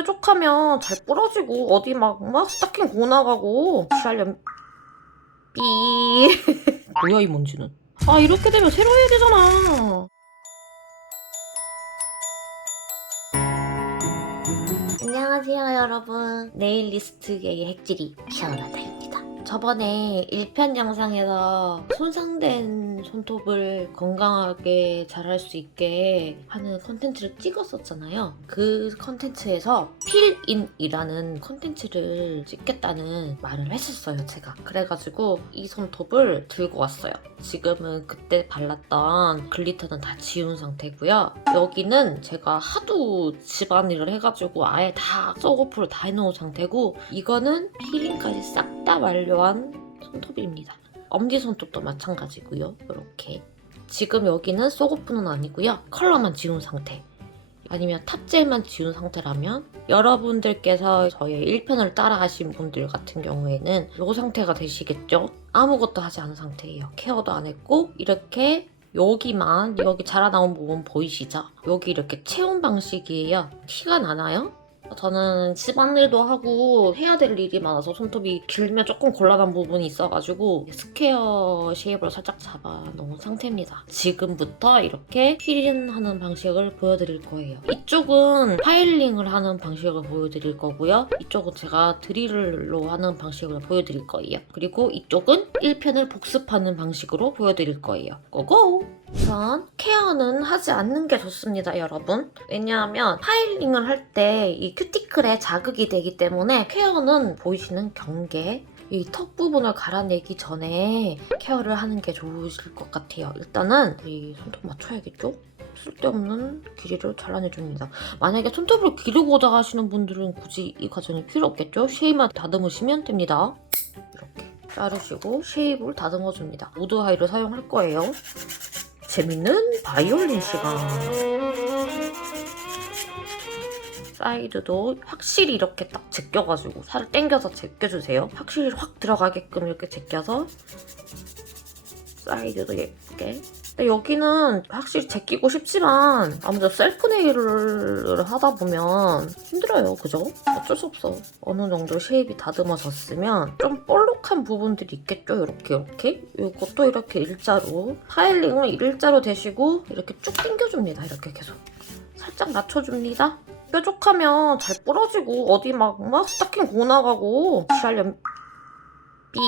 뾰족하면 잘 부러지고 어디 막 스타킹 고나가고 지랄년 삐 뭐야 이 먼지는. 아 이렇게 되면 새로 해야 되잖아. 안녕하세요 여러분. 네일리스트계의 핵질이 시원하다입니다. 저번에 1편 영상에서 손상된 손톱을 건강하게 자랄 수 있게 하는 컨텐츠를 찍었었잖아요. 그 컨텐츠에서 필인이라는 컨텐츠를 찍겠다는 말을 했었어요 제가. 그래가지고 이 손톱을 들고 왔어요. 지금은 그때 발랐던 글리터는 다 지운 상태고요. 여기는 제가 하도 집안일을 해가지고 아예 다 쏘고프를 다 해놓은 상태고, 이거는 필링까지 싹 다 완료한 손톱입니다. 엄지손톱도 마찬가지고요. 이렇게 지금 여기는 쏘고프는 아니고요. 컬러만 지운 상태, 아니면 탑젤만 지운 상태라면, 여러분들께서 저의 1편을 따라하신 분들 같은 경우에는 이 상태가 되시겠죠? 아무것도 하지 않은 상태예요. 케어도 안 했고 이렇게 여기만, 여기 자라나온 부분 보이시죠? 여기 이렇게 채운 방식이에요. 티가 나나요? 저는 집안일도 하고 해야 될 일이 많아서 손톱이 길면 조금 곤란한 부분이 있어가지고 스퀘어 쉐입으로 살짝 잡아 놓은 상태입니다. 지금부터 이렇게 필링하는 방식을 보여드릴 거예요. 이쪽은 파일링을 하는 방식을 보여드릴 거고요. 이쪽은 제가 드릴로 하는 방식을 보여드릴 거예요. 그리고 이쪽은 1편을 복습하는 방식으로 보여드릴 거예요. 고고! 우선 케어는 하지 않는 게 좋습니다 여러분. 왜냐하면 파일링을 할 때 이 큐티클에 자극이 되기 때문에 케어는 보이시는 경계, 이 턱 부분을 갈아내기 전에 케어를 하는 게 좋으실 것 같아요. 일단은 우리 손톱 맞춰야겠죠? 쓸데없는 길이를 잘라내줍니다. 만약에 손톱을 기르고자 하시는 분들은 굳이 이 과정이 필요 없겠죠? 쉐입만 다듬으시면 됩니다. 이렇게 자르시고 쉐입을 다듬어줍니다. 우드 하이를 사용할 거예요. 재밌는 바이올린 시간. 사이드도 확실히 이렇게 딱 제껴가지고 살을 당겨서 제껴주세요. 확실히 확 들어가게끔 이렇게 제껴서 사이드도 예쁘게. 근데 여기는 확실히 제끼고 싶지만 아무래도 셀프 네일을 하다 보면 힘들어요. 그죠? 어쩔 수 없어. 어느 정도 쉐입이 다듬어졌으면 좀 볼록한 부분들이 있겠죠? 이렇게. 이것도 이렇게 일자로. 파일링은 일자로 대시고 이렇게 쭉 당겨줍니다. 이렇게 계속. 살짝 낮춰줍니다. 뾰족하면 잘 부러지고 어디 막 스타킹 고나가고 지랄년 삐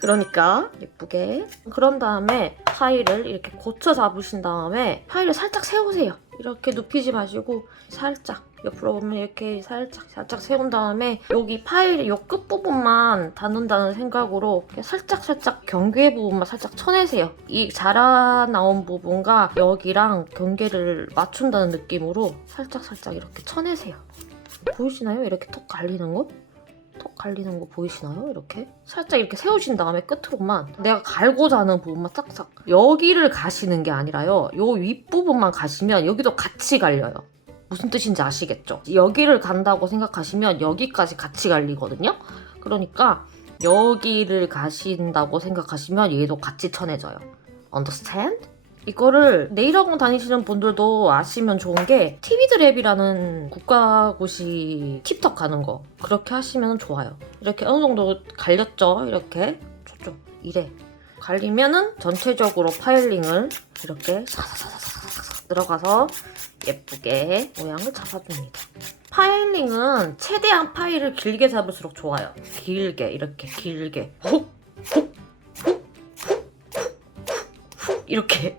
그러니까 예쁘게. 그런 다음에 파일을 이렇게 고쳐 잡으신 다음에 파일을 살짝 세우세요. 이렇게 눕히지 마시고 살짝 옆으로 보면 이렇게 살짝 세운 다음에 여기 파일의 요 끝부분만 닿는다는 생각으로 살짝 경계 부분만 살짝 쳐내세요. 이 자라나온 부분과 여기랑 경계를 맞춘다는 느낌으로 살짝 이렇게 쳐내세요. 보이시나요? 이렇게 턱 갈리는 거? 턱 갈리는 거 보이시나요? 이렇게 살짝 이렇게 세우신 다음에 끝으로만 내가 갈고자 하는 부분만 싹싹, 여기를 가시는 게 아니라요, 요 윗부분만 가시면 여기도 같이 갈려요. 무슨 뜻인지 아시겠죠? 여기를 간다고 생각하시면 여기까지 같이 갈리거든요. 그러니까 여기를 가신다고 생각하시면 얘도 같이 쳐내져요. Understand? 이거를 네일학원 다니시는 분들도 아시면 좋은 게 TV드랩이라는 국가고시 팁턱 가는 거 그렇게 하시면 좋아요. 이렇게 어느 정도 갈렸죠? 이렇게 저쪽 이래 갈리면은 전체적으로 파일링을 이렇게 사사사사사사 들어가서 예쁘게 모양을 잡아줍니다. 파일링은 최대한 파일을 길게 잡을수록 좋아요. 길게 이렇게 길게 훅 이렇게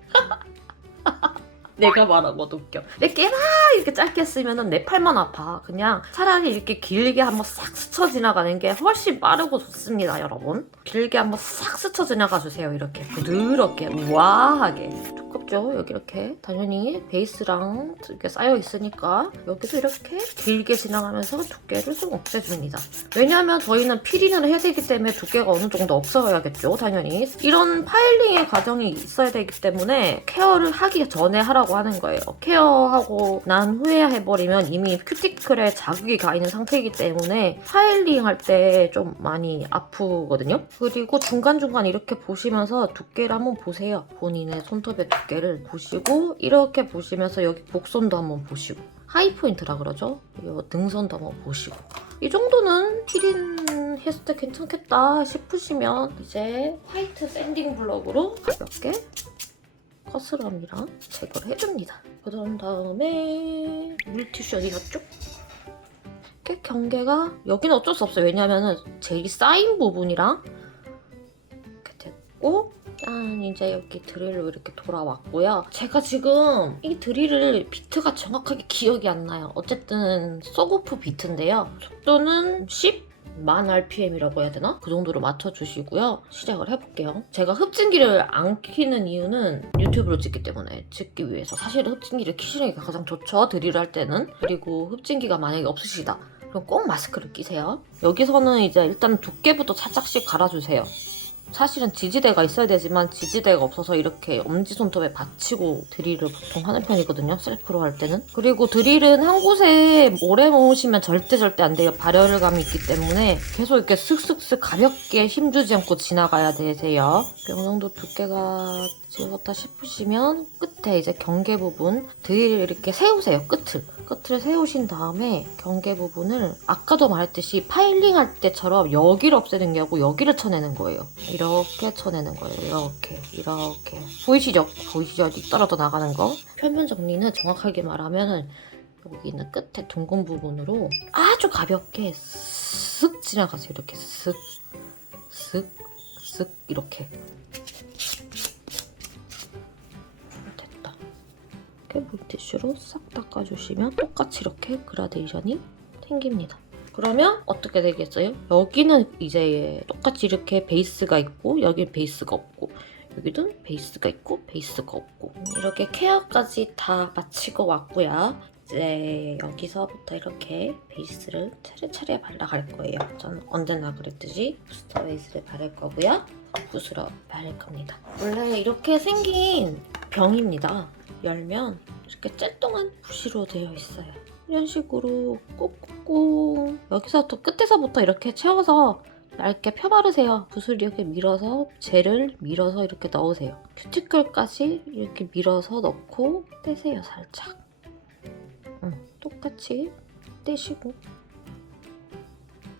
내가 말하고도 웃겨. 이렇게 이렇게 짧게 쓰면은 내 팔만 아파. 그냥 차라리 이렇게 길게 한번 싹 스쳐 지나가는 게 훨씬 빠르고 좋습니다 여러분. 길게 한번 싹 스쳐 지나가 주세요. 이렇게 부드럽게 우아하게. 두껍죠? 여기 이렇게 당연히 베이스랑 이렇게 쌓여 있으니까 여기도 이렇게 길게 지나가면서 두께를 좀 없애줍니다. 왜냐하면 저희는 필링을 해야 되기 때문에 두께가 어느 정도 없어야겠죠 당연히. 이런 파일링의 과정이 있어야 되기 때문에 케어를 하기 전에 하라고 하는 거예요. 케어하고 난 후에 해버리면 이미 큐티클에 자극이 가 있는 상태이기 때문에 파일링 할 때 좀 많이 아프거든요. 그리고 중간중간 이렇게 보시면서 두께를 한번 보세요. 본인의 손톱의 두께를 보시고 이렇게 보시면서 여기 곡선도 한번 보시고 하이포인트라 그러죠. 이 능선도 한번 보시고 이 정도는 필인 했을 때 괜찮겠다 싶으시면 이제 화이트 샌딩 블럭으로 가볍게 커스럼이랑 제거를 해줍니다. 그런 다음에 물티슈 어디 갔죠? 이렇게 경계가 여기는 어쩔 수 없어요. 왜냐하면 젤이 쌓인 부분이랑 이렇게 됐고 짠 이제 여기 드릴로 이렇게 돌아왔고요. 제가 지금 이 드릴을 비트가 정확하게 기억이 안 나요. 어쨌든 소고프 비트인데요. 속도는 10만 RPM이라고 해야 되나? 그 정도로 맞춰주시고요. 시작을 해볼게요. 제가 흡진기를 안 키는 이유는 유튜브로 찍기 때문에 찍기 위해서 사실은 흡진기를 키시는 게 가장 좋죠. 드릴을 할 때는. 그리고 흡진기가 만약에 없으시다. 그럼 꼭 마스크를 끼세요. 여기서는 이제 일단 두께부터 살짝씩 갈아주세요. 사실은 지지대가 있어야 되지만 지지대가 없어서 이렇게 엄지손톱에 받치고 드릴을 보통 하는 편이거든요. 셀프로 할 때는. 그리고 드릴은 한 곳에 오래 놓으시면 절대 안 돼요. 발열감이 있기 때문에 계속 이렇게 슥슥슥 가볍게 힘주지 않고 지나가야 되세요. 어느 정도 두께가 지웠다 싶으시면 끝에 이제 경계 부분 드릴을 이렇게 세우세요. 끝을 세우신 다음에 경계 부분을 아까도 말했듯이 파일링 할 때처럼 여기를 없애는 게 아니고 여기를 쳐내는 거예요. 이렇게 쳐내는 거예요. 이렇게. 보이시죠? 이 떨어져 나가는 거. 표면 정리는 정확하게 말하면 여기 있는 끝에 둥근 부분으로 아주 가볍게 쓱 지나가세요. 이렇게 쓱 이렇게. 이렇게 물티슈로 싹 닦아주시면 똑같이 이렇게 그라데이션이 생깁니다. 그러면 어떻게 되겠어요? 여기는 이제 똑같이 이렇게 베이스가 있고 여기는 베이스가 없고 여기도 베이스가 있고 베이스가 없고 이렇게 케어까지 다 마치고 왔고요. 이제 여기서부터 이렇게 베이스를 차례차례 발라갈 거예요. 전 언제나 그랬듯이 부스터 베이스를 바를 거고요. 붓으로 바를 겁니다. 원래 이렇게 생긴 병입니다. 열면 이렇게 짤동한 붓으로 되어 있어요. 이런 식으로 꾹꾹꾹 여기서부터 끝에서부터 이렇게 채워서 얇게 펴바르세요. 붓을 이렇게 밀어서 젤을 밀어서 이렇게 넣으세요. 큐티클까지 이렇게 밀어서 넣고 떼세요. 살짝. 똑같이 떼시고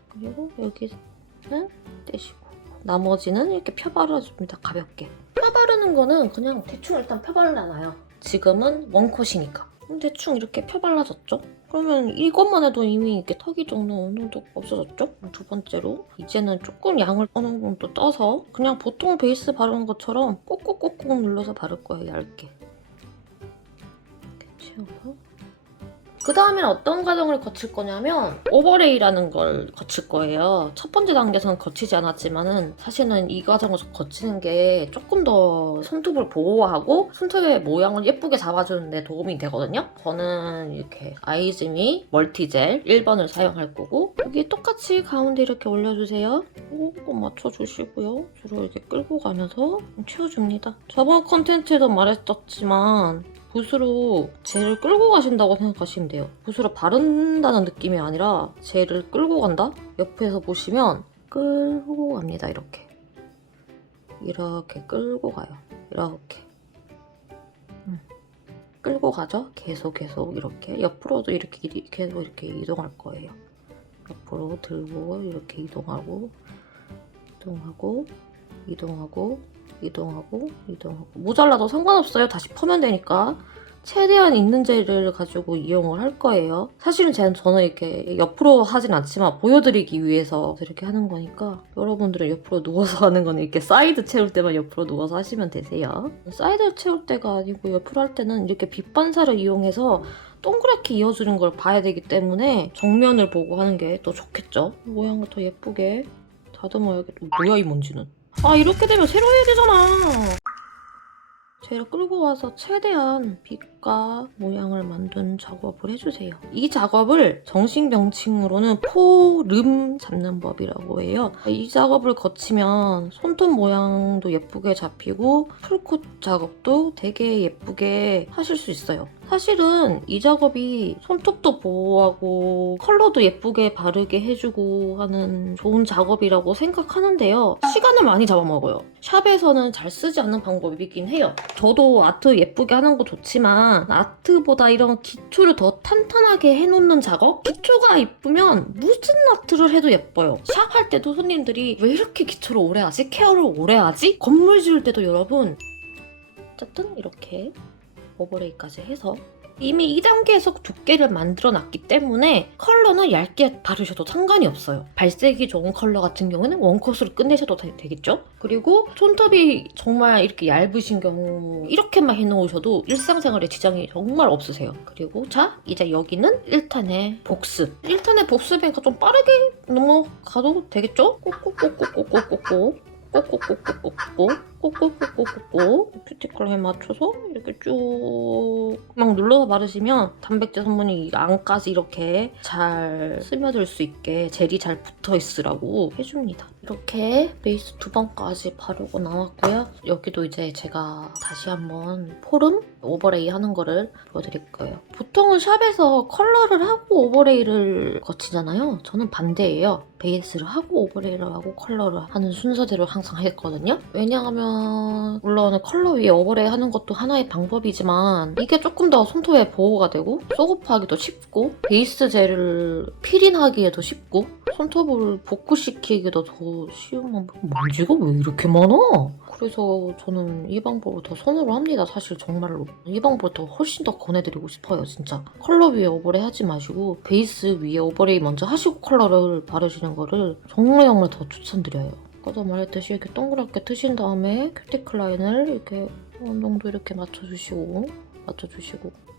그리고 여기는 떼시고 나머지는 이렇게 펴바르줍니다. 가볍게. 펴바르는 거는 그냥 대충 일단 펴발라놔요. 지금은 원콧이니까. 대충 이렇게 펴발라졌죠? 그러면 이것만 해도 이미 이렇게 턱이 어느 정도 없어졌죠? 두 번째로 이제는 조금 양을 어느 정도 떠서 그냥 보통 베이스 바르는 것처럼 꾹꾹꾹꾹 눌러서 바를 거예요. 얇게. 이렇게 채워서 그 다음에는 어떤 과정을 거칠 거냐면 오버레이라는 걸 거칠 거예요. 첫 번째 단계에서는 거치지 않았지만은 사실은 이 과정을 거치는 게 조금 더 손톱을 보호하고 손톱의 모양을 예쁘게 잡아주는 데 도움이 되거든요. 저는 이렇게 아이즈미 멀티젤 1번을 사용할 거고 여기 똑같이 가운데 이렇게 올려주세요. 이거 맞춰주시고요. 주로 이렇게 끌고 가면서 채워줍니다. 저번 컨텐츠에도 말했었지만 붓으로 젤을 끌고 가신다고 생각하시면 돼요. 붓으로 바른다는 느낌이 아니라 젤을 끌고 간다? 옆에서 보시면 끌고 갑니다. 이렇게 끌고 가요. 이렇게 끌고 가죠. 계속 이렇게 옆으로도 이렇게 계속 이렇게 이동할 거예요. 옆으로 들고 이렇게 이동하고 모자라도 상관없어요. 다시 퍼면 되니까 최대한 있는 젤을 가지고 이용을 할 거예요. 사실은 저는 이렇게 옆으로 하진 않지만 보여드리기 위해서 이렇게 하는 거니까 여러분들은 옆으로 누워서 하는 거는 이렇게 사이드 채울 때만 옆으로 누워서 하시면 되세요. 사이드 채울 때가 아니고 옆으로 할 때는 이렇게 빛반사를 이용해서 동그랗게 이어주는 걸 봐야 되기 때문에 정면을 보고 하는 게 더 좋겠죠. 모양을 더 예쁘게 다듬어야겠다. 뭐야 이 먼지는. 이렇게 되면 새로 해야 되잖아. 젤을 끌고 와서 최대한 빛과 모양을 만드는 작업을 해주세요. 이 작업을 정식 명칭으로는 포름 잡는 법이라고 해요. 이 작업을 거치면 손톱 모양도 예쁘게 잡히고 풀콧 작업도 되게 예쁘게 하실 수 있어요. 사실은 이 작업이 손톱도 보호하고 컬러도 예쁘게 바르게 해주고 하는 좋은 작업이라고 생각하는데요. 시간을 많이 잡아먹어요. 샵에서는 잘 쓰지 않는 방법이긴 해요. 저도 아트 예쁘게 하는 거 좋지만 아트보다 이런 기초를 더 탄탄하게 해놓는 작업? 기초가 이쁘면 무슨 아트를 해도 예뻐요. 샵 할 때도 손님들이 왜 이렇게 기초를 오래 하지? 케어를 오래 하지? 건물 지을 때도 여러분 어쨌든 이렇게 오버레이까지 해서 이미 2단계에서 두께를 만들어 놨기 때문에 컬러는 얇게 바르셔도 상관이 없어요. 발색이 좋은 컬러 같은 경우는 원컷으로 끝내셔도 되겠죠? 그리고 손톱이 정말 이렇게 얇으신 경우 이렇게만 해놓으셔도 일상생활에 지장이 정말 없으세요. 그리고 자, 이제 여기는 1탄의 복습. 1탄의 복습이니까 좀 빠르게 넘어가도 되겠죠? 꼭꼭꼭꼭꼭꼭꼭꼭 꼭꼭꼭꼭꼭꼭 큐티클러에 맞춰서 이렇게 쭉 막 눌러서 바르시면 단백질 성분이 안까지 이렇게 잘 스며들 수 있게 젤이 잘 붙어 있으라고 해줍니다. 이렇게 베이스 2번까지 바르고 나왔고요. 여기도 이제 제가 다시 한번 포름 오버레이 하는 거를 보여드릴 거예요. 보통은 샵에서 컬러를 하고 오버레이를 거치잖아요. 저는 반대예요. 베이스를 하고 오버레이를 하고 컬러를 하는 순서대로 항상 했거든요. 왜냐하면 물론 컬러 위에 오버레이 하는 것도 하나의 방법이지만 이게 조금 더 손톱에 보호가 되고 소급하기도 쉽고 베이스 젤을 필인하기에도 쉽고 손톱을 복구시키기도 더 쉬운 방법. 먼지가 왜 이렇게 많아? 그래서 저는 이 방법을 더 선호를 합니다. 사실 정말로 이 방법을 더 훨씬 더 권해드리고 싶어요. 진짜 컬러 위에 오버레이 하지 마시고 베이스 위에 오버레이 먼저 하시고 컬러를 바르시는 거를 정말 더 추천드려요. 아까도 말했듯이 이렇게 동그랗게 트신 다음에 큐티클 라인을 이렇게 어느 정도 이렇게 맞춰주시고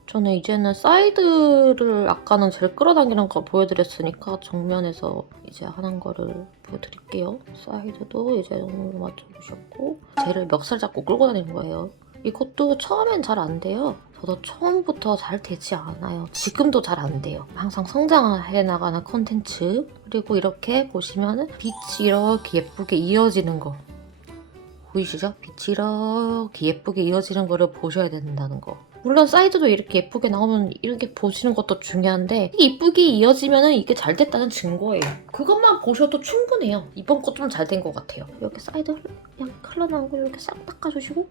저는 이제는 사이드를 아까는 젤 끌어당기는 거 보여드렸으니까 정면에서 이제 하는 거를 보여드릴게요. 사이드도 이제 정도 맞춰주셨고 젤을 멱살 잡고 끌고 다니는 거예요. 이것도 처음엔 잘 안 돼요. 저도 처음부터 잘 되지 않아요. 지금도 잘 안 돼요. 항상 성장해 나가는 컨텐츠. 그리고 이렇게 보시면은 빛이 이렇게 예쁘게 이어지는 거 보이시죠? 빛이 이렇게 예쁘게 이어지는 거를 보셔야 된다는 거. 물론 사이드도 이렇게 예쁘게 나오면 이렇게 보시는 것도 중요한데 이쁘게 이어지면 이게 잘 됐다는 증거예요. 그것만 보셔도 충분해요. 이번 거 좀 잘 된 것 같아요. 이렇게 사이드 그냥 흘러나온 거 이렇게 싹 닦아주시고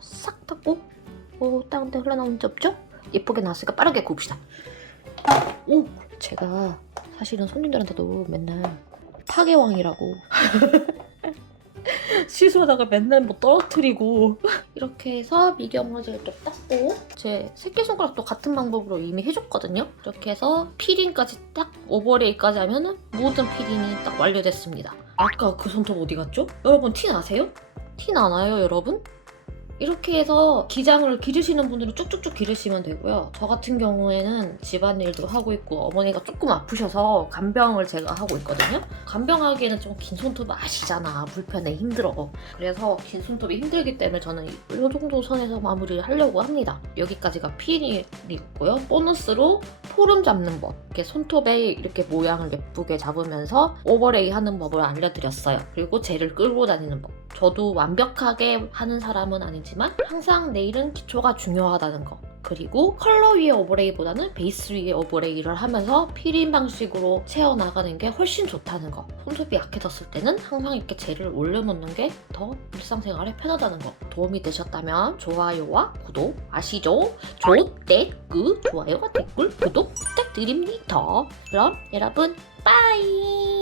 싹 닦고 다른 데 흘러나온 데 없죠? 예쁘게 나왔으니까 빠르게 굽시다. 오! 제가 사실은 손님들한테도 맨날 파괴왕이라고 실수하다가 맨날 뭐 떨어뜨리고 이렇게 해서 미디엄으로 젤도 닦고 제 새끼손가락도 같은 방법으로 이미 해줬거든요. 이렇게 해서 피링까지 딱 오버레이까지 하면은 모든 피링이 딱 완료됐습니다. 아까 그 손톱 어디 갔죠? 여러분 티 나세요? 티 나나요 여러분? 이렇게 해서 기장을 기르시는 분들은 쭉쭉쭉 기르시면 되고요. 저 같은 경우에는 집안일도 하고 있고 어머니가 조금 아프셔서 간병을 제가 하고 있거든요. 간병하기에는 좀 긴 손톱 아시잖아. 불편해, 힘들어. 그래서 긴 손톱이 힘들기 때문에 저는 이 정도 선에서 마무리를 하려고 합니다. 여기까지가 필이고요. 보너스로 포름 잡는 법. 이렇게 손톱에 이렇게 모양을 예쁘게 잡으면서 오버레이 하는 법을 알려드렸어요. 그리고 젤을 끌고 다니는 법. 저도 완벽하게 하는 사람은 아니지만 항상 네일은 기초가 중요하다는 거. 그리고 컬러 위에 오버레이보다는 베이스 위에 오버레이를 하면서 필인 방식으로 채워나가는 게 훨씬 좋다는 거. 손톱이 약해졌을 때는 항상 이렇게 젤을 올려놓는 게 더 일상생활에 편하다는 거. 도움이 되셨다면 좋아요와 구독 아시죠? 좋아요와 댓글 구독 부탁드립니다. 그럼 여러분 빠이.